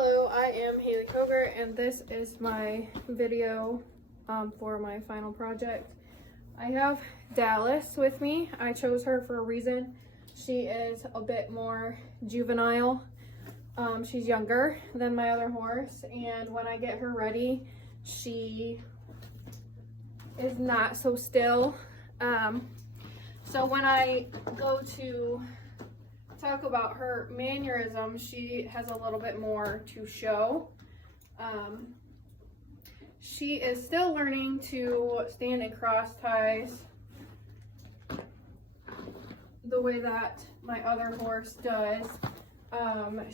Hello, I am Haley Koger, and this is my video for my final project. I have Dallas with me. I chose her for a reason. She is a bit more juvenile. She's younger than my other horse, and when I get her ready, she is not so still. So when I go to talk about her mannerism, she has a little bit more to show. She is still learning to stand in cross ties the way that my other horse does.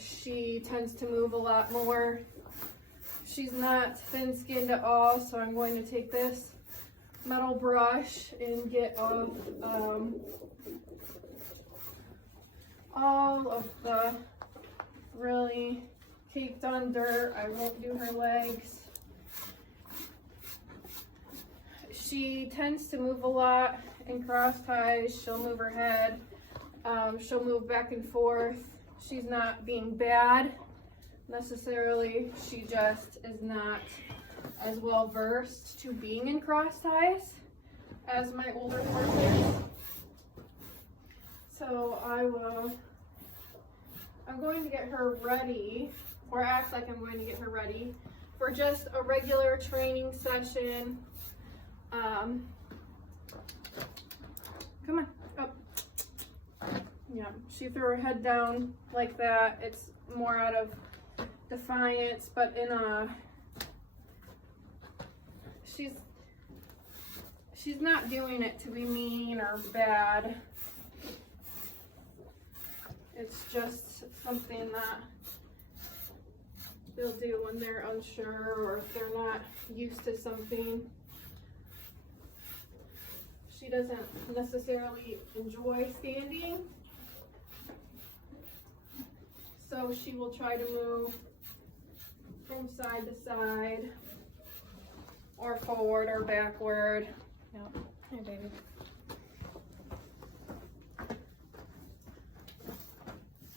She tends to move a lot more. She's not thin-skinned at all, so I'm going to take this metal brush and get off all of the really caked on dirt. I won't do her legs. She tends to move a lot in cross ties. She'll move her head. She'll move back and forth. She's not being bad necessarily. She just is not as well versed to being in cross ties as my older horses. So I'm going to get her ready, or act like I'm going to get her ready for just a regular training session. Come on, up. Yeah, she threw her head down like that. It's more out of defiance, but she's not doing it to be mean or bad. It's just something that they'll do when they're unsure or if they're not used to something. She doesn't necessarily enjoy standing, so she will try to move from side to side or forward or backward. Yep. Hey, baby.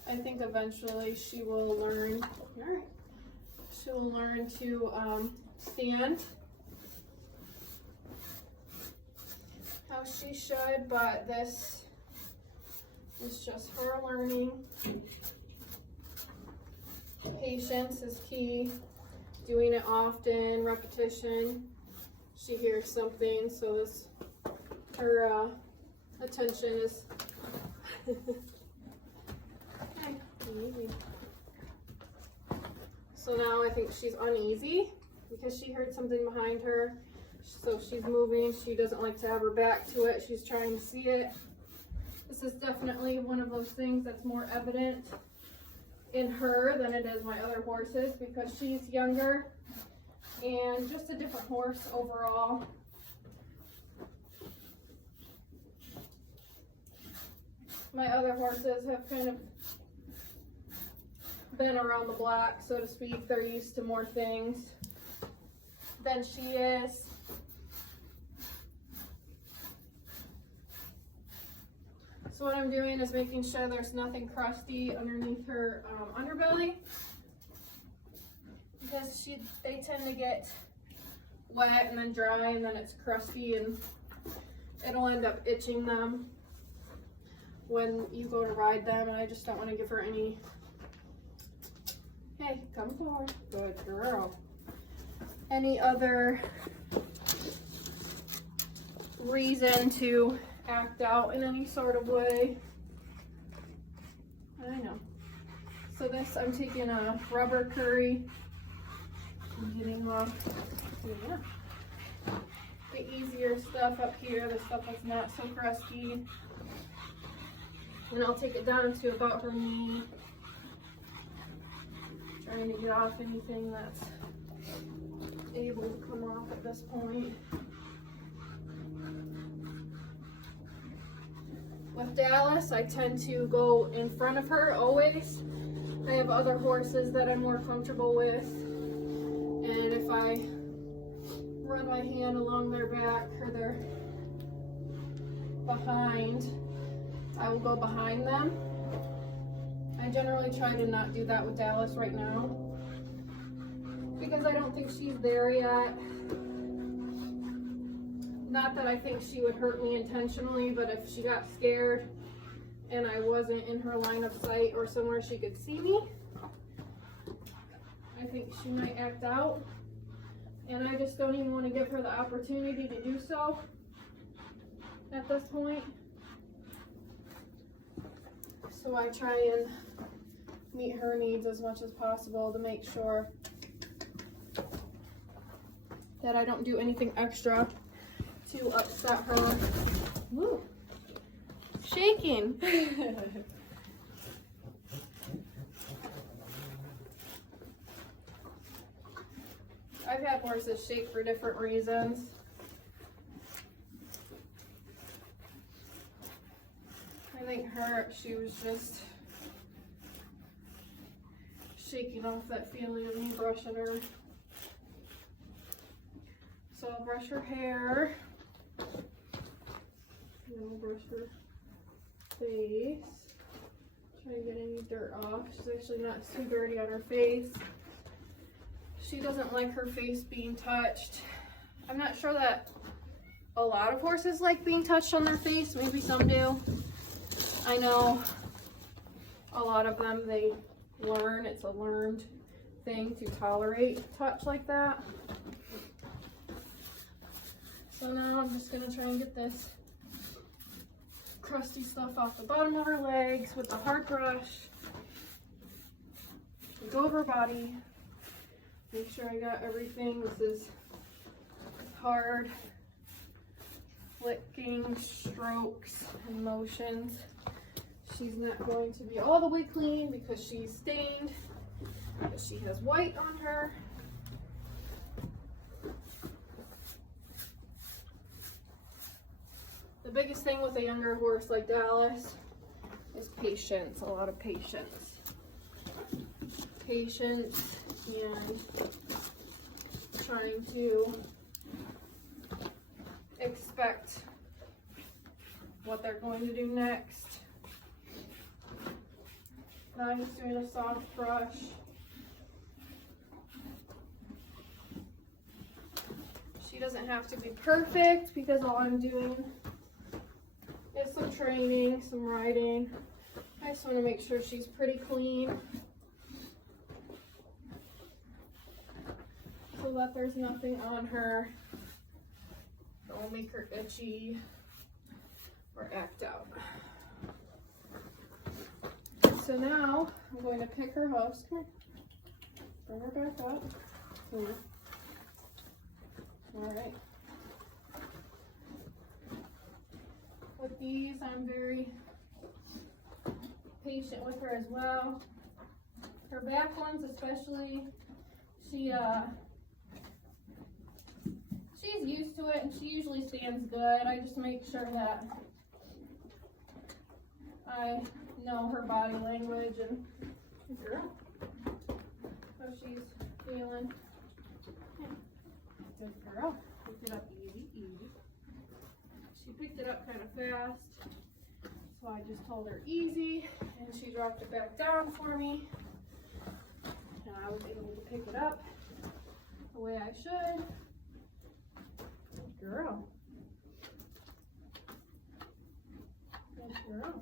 I think eventually she will learn. All right. She will learn to stand how she should, but this is just her learning. Patience is key. Doing it often, repetition. She hears something, so her attention is. Easy. So now I think she's uneasy because she heard something behind her. So she's moving. She doesn't like to have her back to it. She's trying to see it. This is definitely one of those things that's more evident in her than it is my other horses because she's younger and just a different horse overall. My other horses have kind of been around the block, so to speak. They're used to more things than she is. So what I'm doing is making sure there's nothing crusty underneath her underbelly, because they tend to get wet and then dry and then it's crusty and it'll end up itching them when you go to ride them, and I just don't want to give her any. Hey, come forward. Good girl. Any other reason to act out in any sort of way? I know. So this, I'm taking a rubber curry. I'm getting off the easier stuff up here, the stuff that's not so crusty. And I'll take it down to about her knee. Trying to get off anything that's able to come off at this point. With Dallas, I tend to go in front of her always. I have other horses that I'm more comfortable with, and if I run my hand along their back or their behind, I will go behind them. I generally try to not do that with Dallas right now. because I don't think she's there yet. Not that I think she would hurt me intentionally, but if she got scared and I wasn't in her line of sight or somewhere she could see me, I think she might act out. And I just don't even want to give her the opportunity to do so at this point. So I try and meet her needs as much as possible to make sure that I don't do anything extra to upset her. Woo. Shaking. I've had horses shake for different reasons. I think she was just shaking off that feeling of me brushing her. So I'll brush her hair. And I'll brush her face. Try to get any dirt off. She's actually not too dirty on her face. She doesn't like her face being touched. I'm not sure that a lot of horses like being touched on their face. Maybe some do. I know a lot of them, they learn, it's a learned thing to tolerate touch like that. So now I'm just gonna try and get this crusty stuff off the bottom of her legs with the hard brush. Go over her body. Make sure I got everything. This is hard flicking strokes and motions. She's not going to be all the way clean because she's stained, but she has white on her. The biggest thing with a younger horse like Dallas is patience, a lot of patience. Patience and trying to expect what they're going to do next. Now I'm just doing a soft brush. She doesn't have to be perfect because all I'm doing is some training, some riding. I just want to make sure she's pretty clean so that there's nothing on her that will make her itchy or act out. So now I'm going to pick her hoofs. Come here. Bring her back up. Here. All right. With these, I'm very patient with her as well. Her back ones especially, she's used to it and she usually stands good. I just make sure that I know her body language and how she's feeling. Yeah. Good girl. Pick it up easy, easy. She picked it up kind of fast, so I just told her easy, and she dropped it back down for me. And I was able to pick it up the way I should. Good girl. Good girl.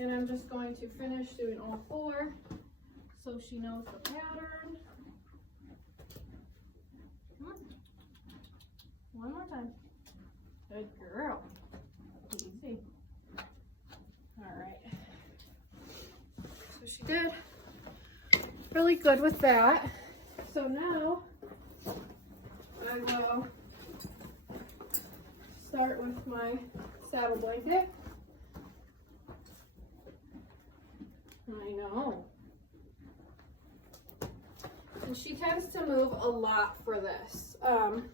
And I'm just going to finish doing all four so she knows the pattern. Come on. One more time. Good girl. Easy. All right. So she did really good with that. So now I will start with my saddle blanket. I know. And she tends to move a lot for this. I'm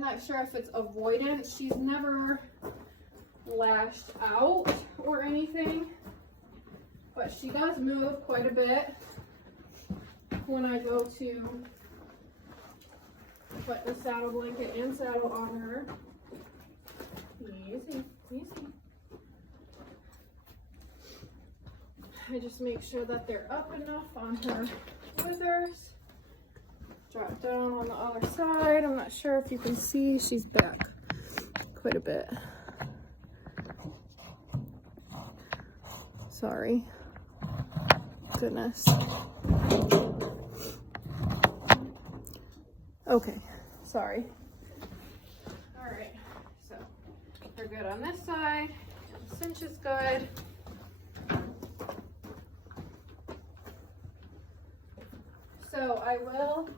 not sure if it's avoidance. She's never lashed out or anything, but she does move quite a bit when I go to put the saddle blanket and saddle on her. Easy, easy. I just make sure that they're up enough on her withers. Drop down on the other side. I'm not sure if you can see, she's back quite a bit. Sorry. Goodness. Okay, sorry. All right, so we're good on this side. The cinch is good. So I will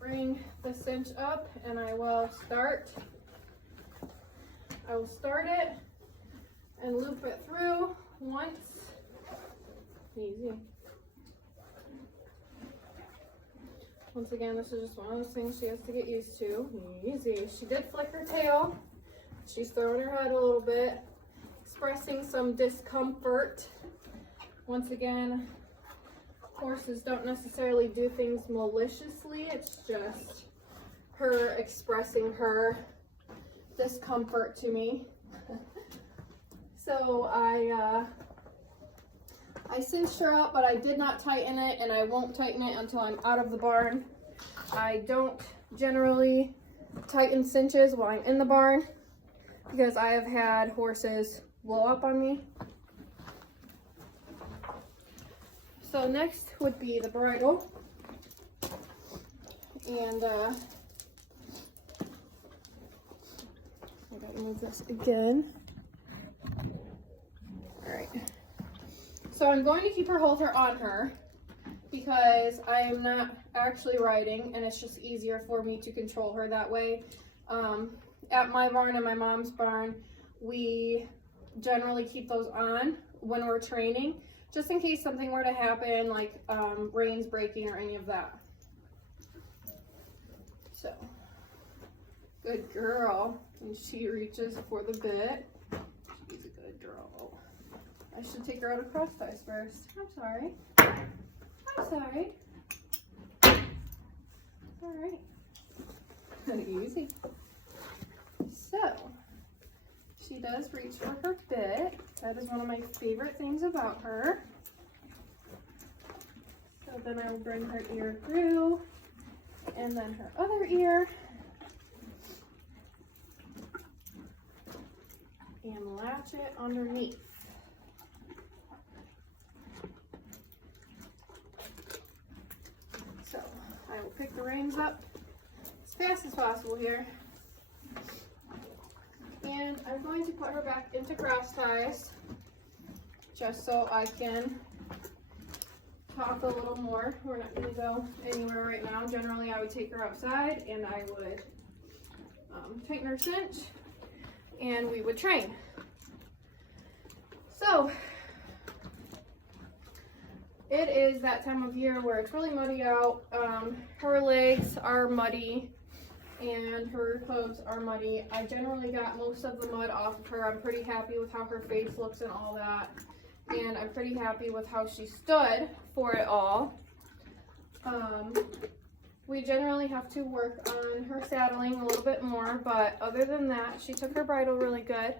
bring the cinch up and I will start it and loop it through once. Easy. Once again, this is just one of those things she has to get used to. Easy. She did flick her tail. She's throwing her head a little bit, expressing some discomfort. Once again, horses don't necessarily do things maliciously. It's just her expressing her discomfort to me. So I cinched her up, but I did not tighten it, and I won't tighten it until I'm out of the barn. I don't generally tighten cinches while I'm in the barn because I have had horses blow up on me. So next would be the bridle. And I gotta move this again. All right. So I'm going to keep her halter on her because I am not actually riding, and it's just easier for me to control her that way. At my barn and my mom's barn, we generally keep those on when we're training, just in case something were to happen, like reins breaking or any of that. So, good girl. And she reaches for the bit. She's a good girl. I should take her out of cross ties first. I'm sorry. I'm sorry. All right. Easy. So, she does reach for her bit. That is one of my favorite things about her. So then I will bring her ear through, and then her other ear, and latch it underneath. So I will pick the reins up as fast as possible here. And I'm going to put her back into cross ties just so I can talk a little more. We're not going to go anywhere right now. Generally, I would take her outside and I would tighten her cinch and we would train. So, it is that time of year where it's really muddy out. Her legs are muddy and her clothes are muddy. I generally got most of the mud off of her. I'm pretty happy with how her face looks and all that. And I'm pretty happy with how she stood for it all. We generally have to work on her saddling a little bit more, but other than that, she took her bridle really good.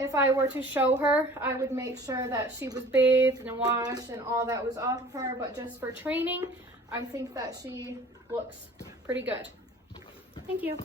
If I were to show her, I would make sure that she was bathed and washed and all that was off of her, but just for training, I think that she looks pretty good. Thank you.